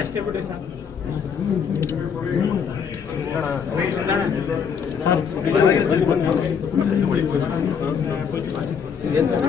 ಅಷ್ಟೇ ಬಿಡಿ ಸರ್. ಇದನ್ನು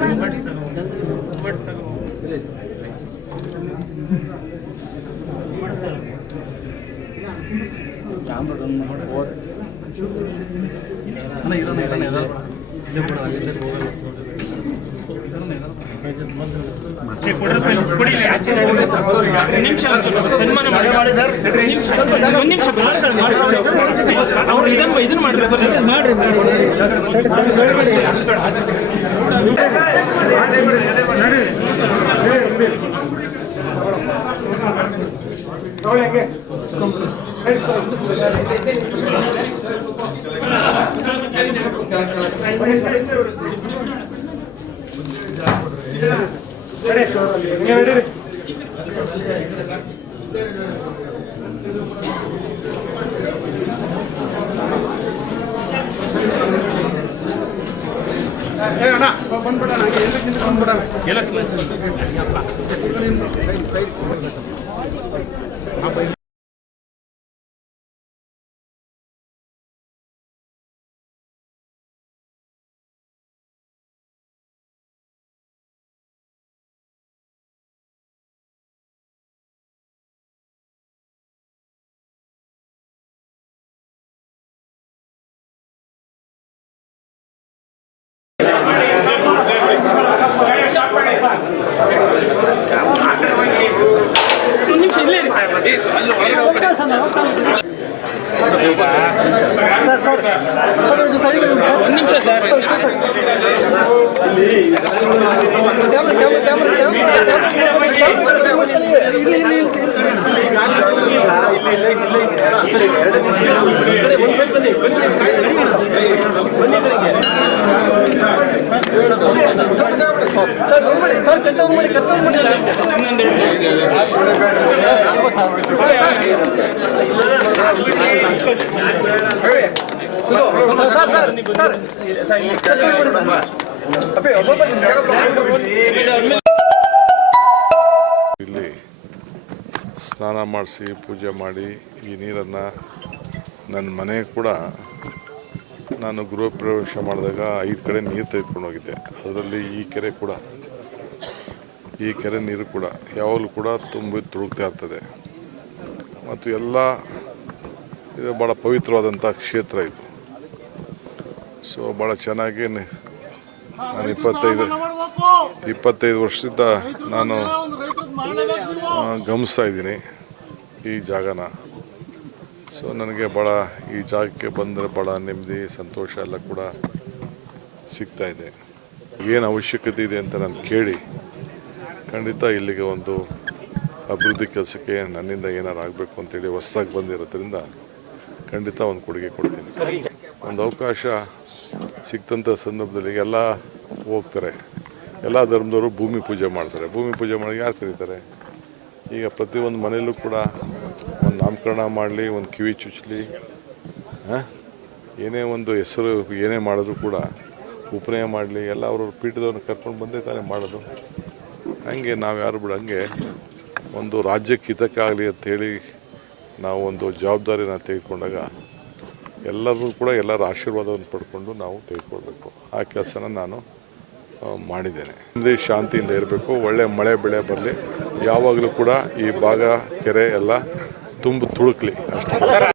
ಮಾಡಬೇಕು ಒಂದು ನಿಮಿಷ ಸರ್. ಇಲ್ಲಿ ಸ್ನಾನ ಮಾಡಿಸಿ ಪೂಜೆ ಮಾಡಿ ಈ ನೀರನ್ನು ನನ್ನ ಮನೆ ಕೂಡ ನಾನು ಗೃಹ ಪ್ರವೇಶ ಮಾಡಿದಾಗ 5 ಕಡೆ ನೀರು ತೆಗೆದುಕೊಂಡು ಹೋಗಿದ್ದೆ. ಅದರಲ್ಲಿ ಈ ಕೆರೆ ನೀರು ಕೂಡ ಯಾವಾಗಲೂ ಕೂಡ ತುಂಬಿ ತುಳುಕ್ತಾ ಇರ್ತದೆ ಮತ್ತು ಎಲ್ಲ ಇದು ಭಾಳ ಪವಿತ್ರವಾದಂಥ ಕ್ಷೇತ್ರ ಇದು. ಸೊ ಭಾಳ ಚೆನ್ನಾಗಿ ನಾನು 25 ವರ್ಷದಿಂದ ನಾನು ಗಮನಿಸ್ತಾ ಇದ್ದೀನಿ ಈ ಜಾಗನ. ಸೊ ನನಗೆ ಭಾಳ ಈ ಜಾಗಕ್ಕೆ ಬಂದರೆ ಭಾಳ ನೆಮ್ಮದಿ ಸಂತೋಷ ಎಲ್ಲ ಕೂಡ ಸಿಗ್ತಾ ಇದೆ. ಏನು ಅವಶ್ಯಕತೆ ಇದೆ ಅಂತ ನಾನು ಕೇಳಿ ಖಂಡಿತ ಇಲ್ಲಿಗೆ ಒಂದು ಅಭಿವೃದ್ಧಿ ಕೆಲಸಕ್ಕೆ ನನ್ನಿಂದ ಏನಾರು ಆಗಬೇಕು ಅಂತೇಳಿ ಹೊಸದಾಗಿ ಬಂದಿರೋದ್ರಿಂದ ಖಂಡಿತ ಒಂದು ಕೊಡುಗೆ ಕೊಡ್ತೀನಿ. ಒಂದು ಅವಕಾಶ ಸಿಕ್ತಂಥ ಸಂದರ್ಭದಲ್ಲಿ ಎಲ್ಲ ಹೋಗ್ತಾರೆ, ಎಲ್ಲ ಧರ್ಮದವರು ಭೂಮಿ ಪೂಜೆ ಮಾಡ್ತಾರೆ. ಭೂಮಿ ಪೂಜೆ ಮಾಡಿ ಯಾರು ಕರೀತಾರೆ? ಈಗ ಪ್ರತಿಯೊಂದು ಮನೆಯಲ್ಲೂ ಕೂಡ ಒಂದು ನಾಮಕರಣ ಮಾಡಲಿ, ಒಂದು ಕಿವಿ ಚುಚ್ಚಲಿ, ಏನೇ ಒಂದು ಹೆಸರು ಏನೇ ಮಾಡಿದ್ರು ಕೂಡ ಉಪನಯ ಮಾಡಲಿ, ಎಲ್ಲ ಅವ್ರವ್ರ ಪೀಠದವ್ರನ್ನ ಕರ್ಕೊಂಡು ಬಂದೇ ತಾನೇ ಮಾಡೋದು. ಹಂಗೆ ನಾವು ಯಾರು ಬಿಡ ಹಂಗೆ ಒಂದು ರಾಜ್ಯಕ್ಕೆ ಹಿತಕ್ಕಾಗಲಿ ಅಂಥೇಳಿ ನಾವು ಒಂದು ಜವಾಬ್ದಾರಿನ ತೆಗೆದುಕೊಂಡಾಗ ಎಲ್ಲರೂ ಕೂಡ ಎಲ್ಲರ ಆಶೀರ್ವಾದವನ್ನು ಪಡ್ಕೊಂಡು ನಾವು ತೆಗೆದುಕೊಳ್ಬೇಕು. ಆ ಕೆಲಸನ ನಾನು ಮಾಡಿದ್ದೇನೆ. ಮುಂದೆ ಶಾಂತಿಯಿಂದ ಇರಬೇಕು, ಒಳ್ಳೆ ಮಳೆ ಬೆಳೆ ಬರಲಿ, ಯಾವಾಗಲೂ ಕೂಡ ಈ ಭಾಗ ಕೆರೆ ಎಲ್ಲ ತುಂಬ ತುಳುಕ್ಲಿ ಅಷ್ಟೇ.